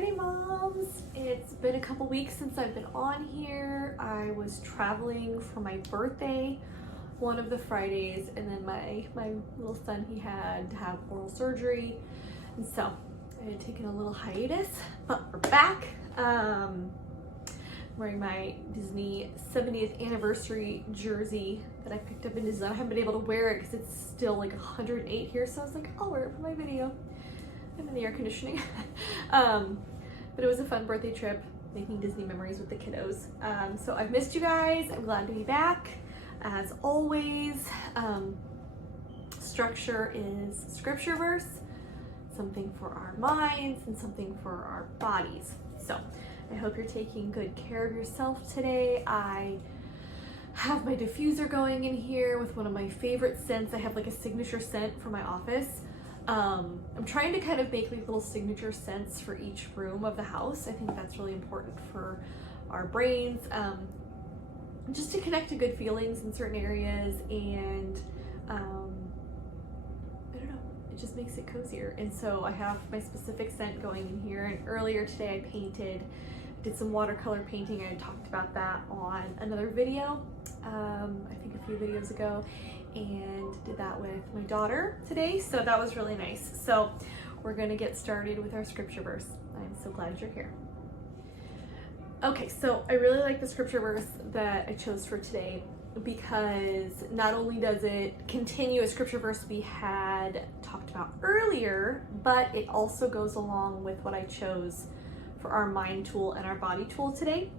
Friday, moms. It's been a couple weeks since I've been on here. I was traveling for my birthday one of the Fridays, and then my little son, he had to have oral surgery, and so I had taken a little hiatus, but we're back. Wearing my Disney 70th anniversary jersey that I picked up in Disney. I haven't been able to wear it because it's still like 108 here, so I was like, I'll wear it for my video. I'm in the air conditioning. But it was a fun birthday trip, making Disney memories with the kiddos. So I've missed you guys. I'm glad to be back. As always, structure is scripture verse, something for our minds and something for our bodies. So I hope you're taking good care of yourself today. I have my diffuser going in here with one of my favorite scents. I have like a signature scent for my office. I'm trying to kind of make like little signature scents for each room of the house. I think that's really important for our brains, just to connect to good feelings in certain areas, and I don't know, it just makes it cozier. And so I have my specific scent going in here, and earlier today I did some watercolor painting. I talked about that on another video, I think a few videos ago, and did that with my daughter today, so that was really nice. So we're gonna get started with our scripture verse. I'm so glad you're here. Okay, so I really like the scripture verse that I chose for today because not only does it continue a scripture verse we had talked about earlier, but it also goes along with what I chose for our mind tool and our body tool today.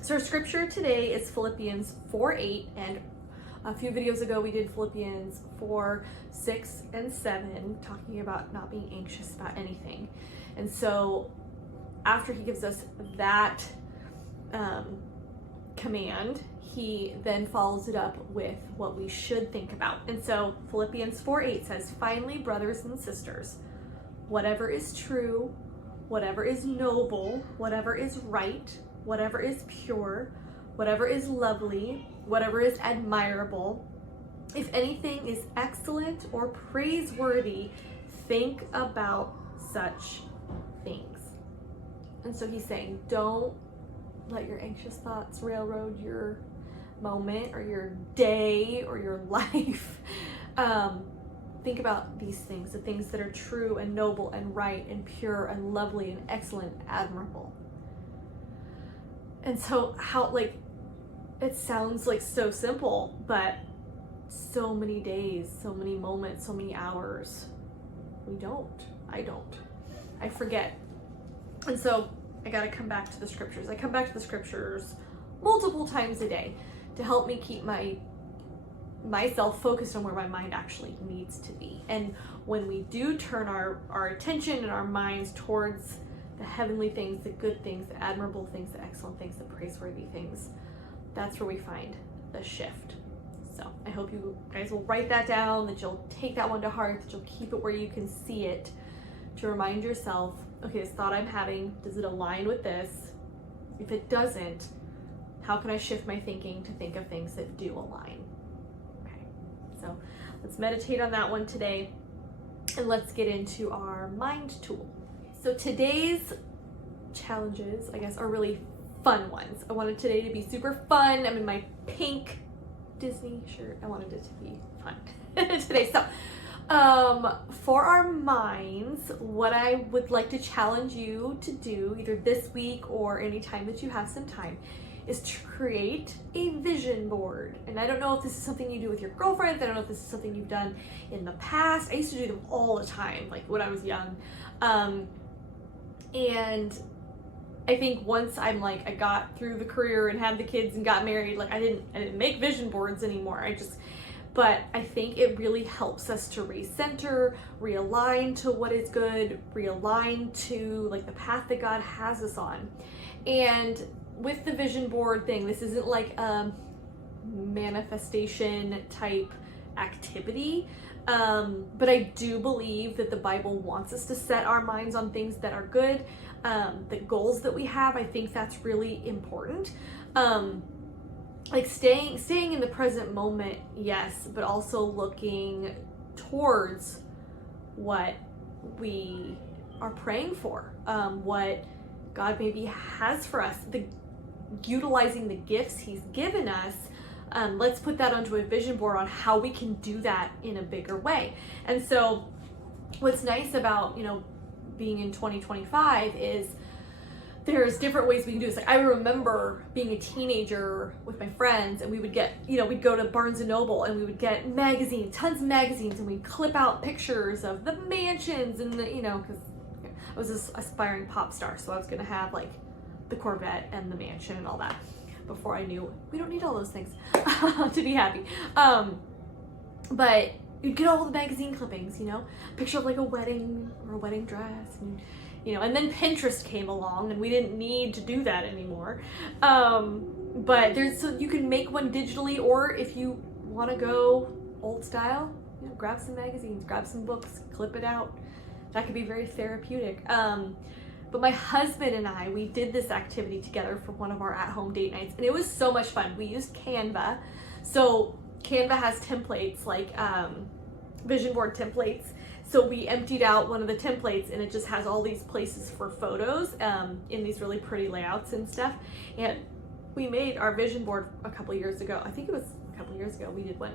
So our scripture today is Philippians 4:8, and a few videos ago we did Philippians 4:6 and 7, talking about not being anxious about anything. And so after he gives us that command, he then follows it up with what we should think about. And so Philippians 4:8 says, "Finally, brothers and sisters, whatever is true, whatever is noble, whatever is right, whatever is pure, whatever is lovely, whatever is admirable, if anything is excellent or praiseworthy, think about such things." And so he's saying, don't let your anxious thoughts railroad your moment or your day or your life. Think about these things, the things that are true and noble and right and pure and lovely and excellent and admirable. And so how, like, it sounds like so simple, but so many days, so many moments, so many hours, I forget. And so I got to come back to the scriptures. I come back to the scriptures multiple times a day to help me keep myself focused on where my mind actually needs to be. And when we do turn our attention and our minds towards the heavenly things, the good things, the admirable things, the excellent things, the praiseworthy things, that's where we find the shift. So I hope you guys will write that down, that you'll take that one to heart, that you'll keep it where you can see it, to remind yourself, okay, this thought I'm having, does it align with this? If it doesn't, how can I shift my thinking to think of things that do align? Okay, so let's meditate on that one today, and let's get into our mind tool. So today's challenges, I guess, are really fun ones. I wanted today to be super fun. I'm in my pink Disney shirt. I wanted it to be fun today. So for our minds, what I would like to challenge you to do, either this week or anytime that you have some time, is to create a vision board. And I don't know if this is something you do with your girlfriends. I don't know if this is something you've done in the past. I used to do them all the time, like when I was young. And I think once I got through the career and had the kids and got married, like I didn't make vision boards anymore. But I think it really helps us to recenter, realign to what is good, realign to like the path that God has us on. And with the vision board thing, this isn't like a manifestation type activity. But I do believe that the Bible wants us to set our minds on things that are good, the goals that we have. I think that's really important. Like staying in the present moment, yes, but also looking towards what we are praying for, what God maybe has for us, utilizing the gifts he's given us. Let's put that onto a vision board on how we can do that in a bigger way. And so what's nice about, being in 2025 is there's different ways we can do this. Like, I remember being a teenager with my friends, and we would get, we'd go to Barnes and Noble and we would get magazines, tons of magazines, and we'd clip out pictures of the mansions and because I was this aspiring pop star, so I was gonna have like the Corvette and the mansion and all that before I knew we don't need all those things to be happy. But you'd get all the magazine clippings, picture of like a wedding or a wedding dress, and then Pinterest came along and we didn't need to do that anymore. But so you can make one digitally, or if you want to go old style, grab some magazines, grab some books, clip it out. That could be very therapeutic. But my husband and I, we did this activity together for one of our at-home date nights, and it was so much fun. We used Canva. So Canva has templates, like vision board templates. So we emptied out one of the templates, and it just has all these places for photos in these really pretty layouts and stuff. And we made our vision board a couple years ago. I think it was a couple years ago we did one.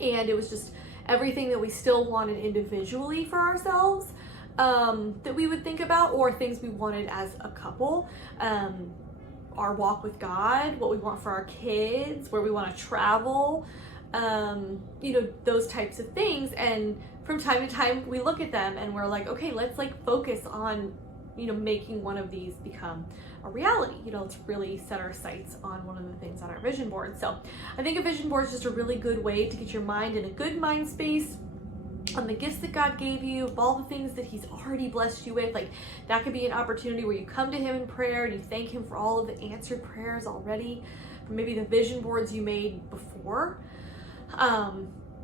And it was just everything that we still wanted individually for ourselves, that we would think about, or things we wanted as a couple, our walk with God, what we want for our kids, where we want to travel, those types of things. And from time to time we look at them and we're like, okay, let's like focus on, making one of these become a reality. Let's really set our sights on one of the things on our vision board. So I think a vision board is just a really good way to get your mind in a good mind space on the gifts that God gave you, of all the things that he's already blessed you with. Like, that could be an opportunity where you come to him in prayer and you thank him for all of the answered prayers already, for maybe the vision boards you made before.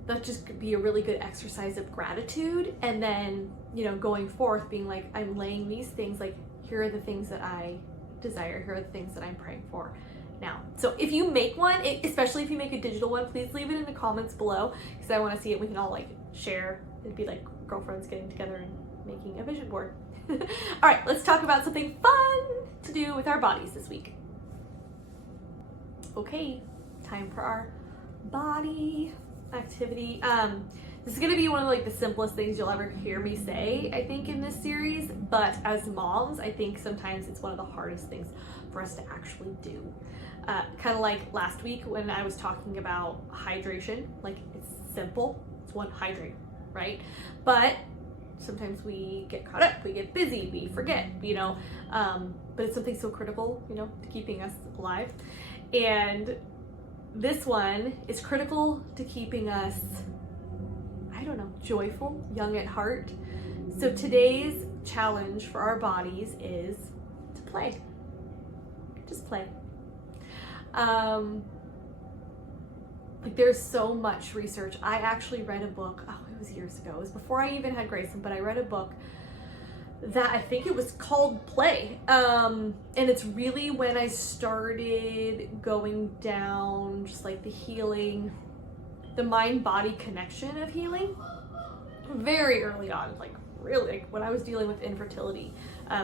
That just could be a really good exercise of gratitude. And then, going forth, being like, I'm laying these things, like, here are the things that I desire, here are the things that I'm praying for now. So if you make one, especially if you make a digital one, please leave it in the comments below, because I want to see it. We can all like share. It'd be like girlfriends getting together and making a vision board. All right, let's talk about something fun to do with our bodies this week. Okay, time for our body activity. This is going to be one of like the simplest things you'll ever hear me say, I think, in this series, but as moms, I think sometimes it's one of the hardest things for us to actually do. Kind of like last week when I was talking about hydration. Like, it's simple, it's one, hydrate, right? But sometimes we get caught up, we get busy, we forget, but it's something so critical, to keeping us alive. And this one is critical to keeping us, joyful, young at heart. So today's challenge for our bodies is to play. Just play. Like, there's so much research. I actually read a book, it was years ago. It was before I even had Grayson, but I read a book that I think it was called Play. And it's really when I started going down just like the healing, the mind-body connection of healing, very early on, like really like when I was dealing with infertility,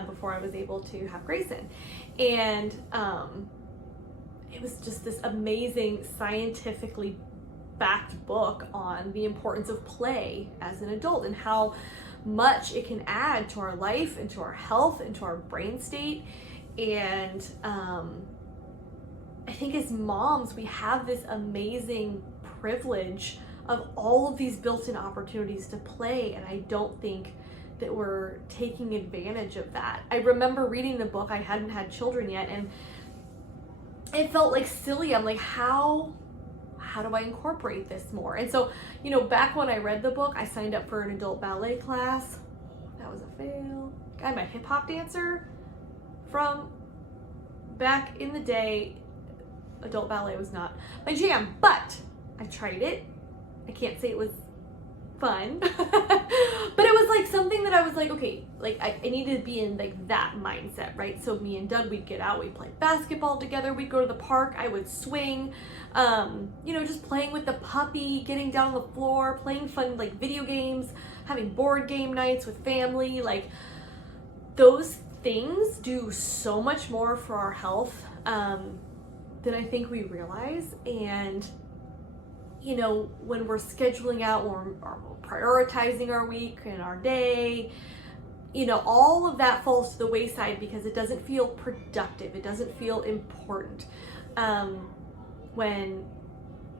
before I was able to have Grayson. And it was just this amazing scientifically backed book on the importance of play as an adult and how much it can add to our life and to our health and to our brain state. And I think as moms, we have this amazing privilege of all of these built-in opportunities to play, and I don't think that we're taking advantage of that. I remember reading the book, I hadn't had children yet, and it felt like silly. I'm like, how do I incorporate this more? And so, back when I read the book, I signed up for an adult ballet class. That was a fail. I'm a hip hop dancer from back in the day. Adult ballet was not my jam, but I tried it. I can't say it was fun, but it was like something that I was like, okay, like I needed to be in like that mindset, right? So me and Doug, we'd get out, we'd play basketball together, we'd go to the park, I would swing, just playing with the puppy, getting down on the floor, playing fun like video games, having board game nights with family. Like, those things do so much more for our health than I think we realize. And you know, when we're scheduling out, when we're prioritizing our week and our day, you know, all of that falls to the wayside because it doesn't feel productive. It doesn't feel important. When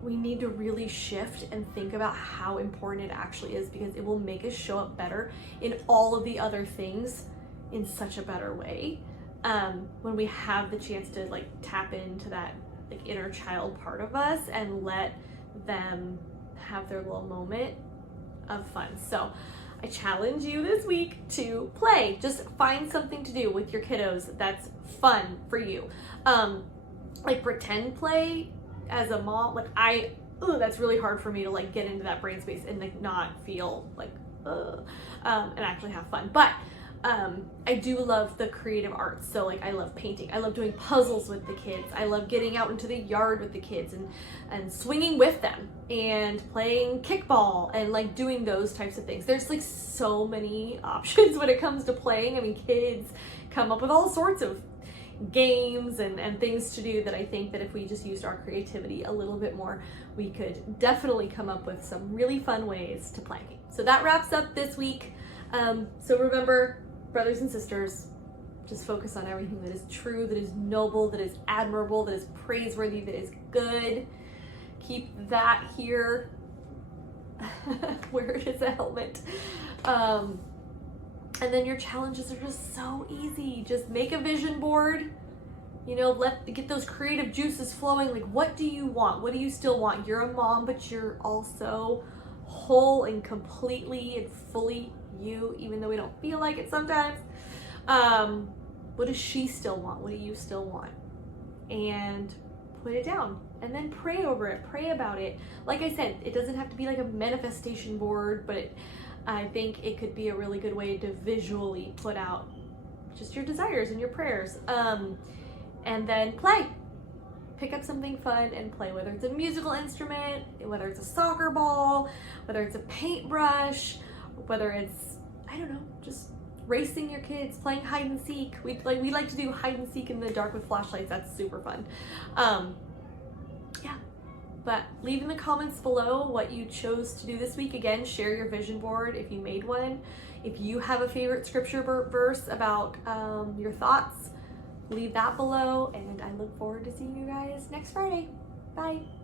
we need to really shift and think about how important it actually is, because it will make us show up better in all of the other things in such a better way. When we have the chance to like tap into that like inner child part of us and let them have their little moment of fun. So I challenge you this week to play. Just find something to do with your kiddos that's fun for you. Like pretend play as a mom, like that's really hard for me to like get into that brain space and like not feel like and actually have fun. But I do love the creative arts. So like I love painting. I love doing puzzles with the kids. I love getting out into the yard with the kids and swinging with them and playing kickball and like doing those types of things. There's like so many options when it comes to playing. I mean, kids come up with all sorts of games and things to do that I think that if we just used our creativity a little bit more, we could definitely come up with some really fun ways to play. So that wraps up this week. So remember, brothers and sisters, just focus on everything that is true, that is noble, that is admirable, that is praiseworthy, that is good. Keep that here where it is a helmet. And then your challenges are just so easy. Just make a vision board, you know, get those creative juices flowing. Like, what do you want? What do you still want? You're a mom, but you're also whole and completely and fully you, even though we don't feel like it sometimes. What does she still want? What do you still want? And put it down and then pray over it, pray about it. Like I said, it doesn't have to be like a manifestation board, but I think it could be a really good way to visually put out just your desires and your prayers. And then play. Pick up something fun and play, whether it's a musical instrument, whether it's a soccer ball, whether it's a paintbrush, whether it's, I don't know, just racing your kids, playing hide and seek. We like to do hide and seek in the dark with flashlights. That's super fun. Yeah, but leave in the comments below what you chose to do this week. Again, share your vision board if you made one. If you have a favorite scripture verse about your thoughts, leave that below, and I look forward to seeing you guys next Friday. Bye.